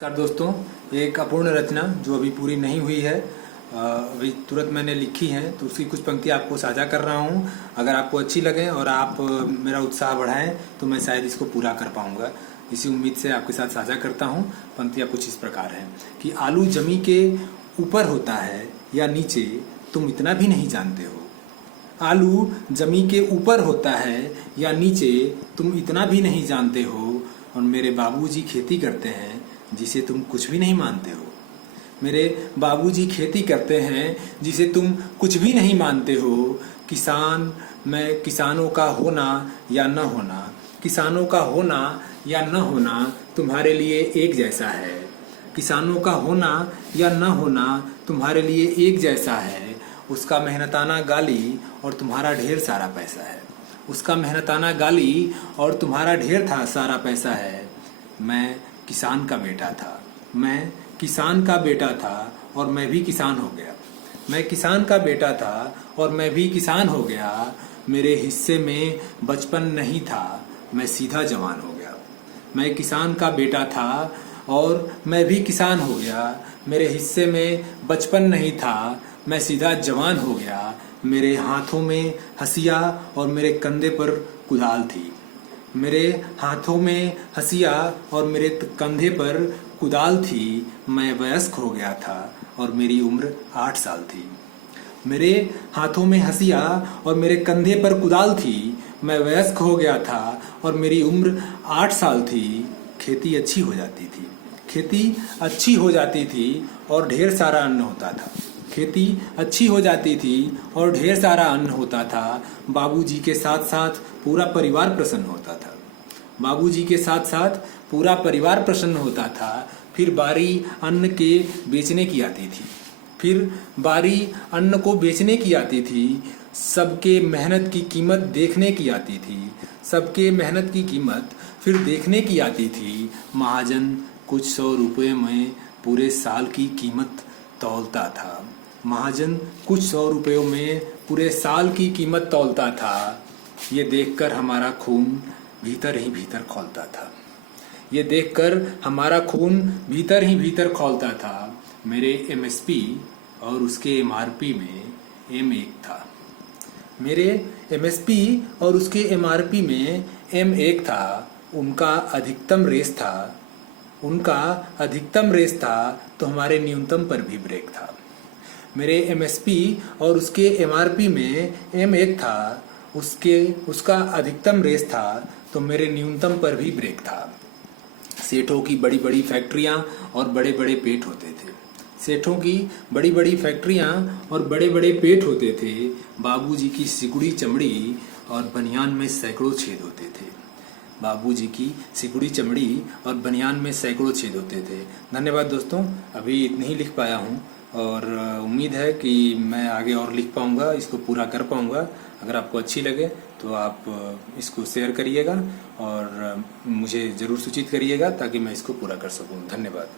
नमस्कार दोस्तों, एक अपूर्ण रचना जो अभी पूरी नहीं हुई है, अभी तुरंत मैंने लिखी है, तो उसकी कुछ पंक्ति आपको साझा कर रहा हूँ। अगर आपको अच्छी लगे और आप मेरा उत्साह बढ़ाएं तो मैं शायद इसको पूरा कर पाऊँगा। इसी उम्मीद से आपके साथ साझा करता हूँ। पंक्तियाँ कुछ इस प्रकार हैं कि आलू जमी के ऊपर होता है या नीचे, तुम इतना भी नहीं जानते हो। आलू जमी के ऊपर होता है या नीचे, तुम इतना भी नहीं जानते हो। और मेरे बाबूजी खेती करते हैं जिसे तुम कुछ भी नहीं मानते हो। मेरे बाबूजी खेती करते हैं जिसे तुम कुछ भी नहीं मानते हो। किसान में किसानों का होना या न होना, किसानों का होना या न होना तुम्हारे लिए एक जैसा है। किसानों का होना या न होना तुम्हारे लिए एक जैसा है। उसका मेहनताना गाली और तुम्हारा ढेर सारा पैसा है। उसका मेहनताना गाली और तुम्हारा ढेर सारा पैसा है। मैं किसान का बेटा था, मैं किसान का बेटा था और मैं भी किसान हो गया। मैं किसान का बेटा था और मैं भी किसान हो गया। मेरे हिस्से में बचपन नहीं था, मैं सीधा जवान हो गया। मैं किसान का बेटा था और मैं भी किसान हो गया। मेरे हिस्से में बचपन नहीं था, मैं सीधा जवान हो गया। मेरे हाथों में हंसिया और मेरे कंधे पर कुदाल थी। मेरे हाथों में हंसिया और मेरे कंधे पर कुदाल थी। मैं वयस्क हो गया था और मेरी उम्र 8 साल थी। मेरे हाथों में हंसिया और मेरे कंधे पर कुदाल थी। मैं वयस्क हो गया था और मेरी उम्र 8 साल थी। खेती अच्छी हो जाती थी, खेती अच्छी हो जाती थी और ढेर सारा अन्न होता था। खेती अच्छी हो जाती थी और ढेर सारा अन्न होता था। बाबूजी के साथ साथ पूरा परिवार प्रसन्न होता था। बाबूजी के साथ साथ पूरा परिवार प्रसन्न होता था। फिर बारी अन्न के बेचने की आती थी। फिर बारी अन्न को बेचने की आती थी। सबके मेहनत की कीमत देखने की आती थी। सबके मेहनत की कीमत फिर देखने की आती थी। महाजन कुछ 100 रुपये में पूरे साल की कीमत तौलता था। महाजन कुछ 100 रुपयों में पूरे साल की कीमत तौलता था। ये देखकर हमारा खून भीतर ही भीतर खौलता था। ये देखकर हमारा खून भीतर ही भीतर खौलता था। मेरे एमएसपी और उसके एमआरपी में M1 था। मेरे एमएसपी और उसके एमआरपी में M1 था। उनका अधिकतम रेस था। उनका अधिकतम रेस था तो हमारे न्यूनतम पर भी ब्रेक था। मेरे एमएसपी और उसके एमआरपी में M1 था। उसका अधिकतम रेस था तो मेरे न्यूनतम पर भी ब्रेक था। सेठों की बड़ी बड़ी फैक्ट्रियां और बड़े बड़े पेट होते थे। सेठों की बड़ी बड़ी फैक्ट्रियां और बड़े बड़े पेट होते थे। बाबूजी की सिकुड़ी चमड़ी और बनियान में सैकड़ों छेद होते थे। बाबूजी की सिकुड़ी चमड़ी और बनियान में सैकड़ों छेद होते थे। धन्यवाद दोस्तों, अभी इतनी ही लिख पाया हूँ और उम्मीद है कि मैं आगे और लिख पाऊँगा, इसको पूरा कर पाऊँगा। अगर आपको अच्छी लगे तो आप इसको शेयर करिएगा और मुझे ज़रूर सूचित करिएगा ताकि मैं इसको पूरा कर सकूँ। धन्यवाद।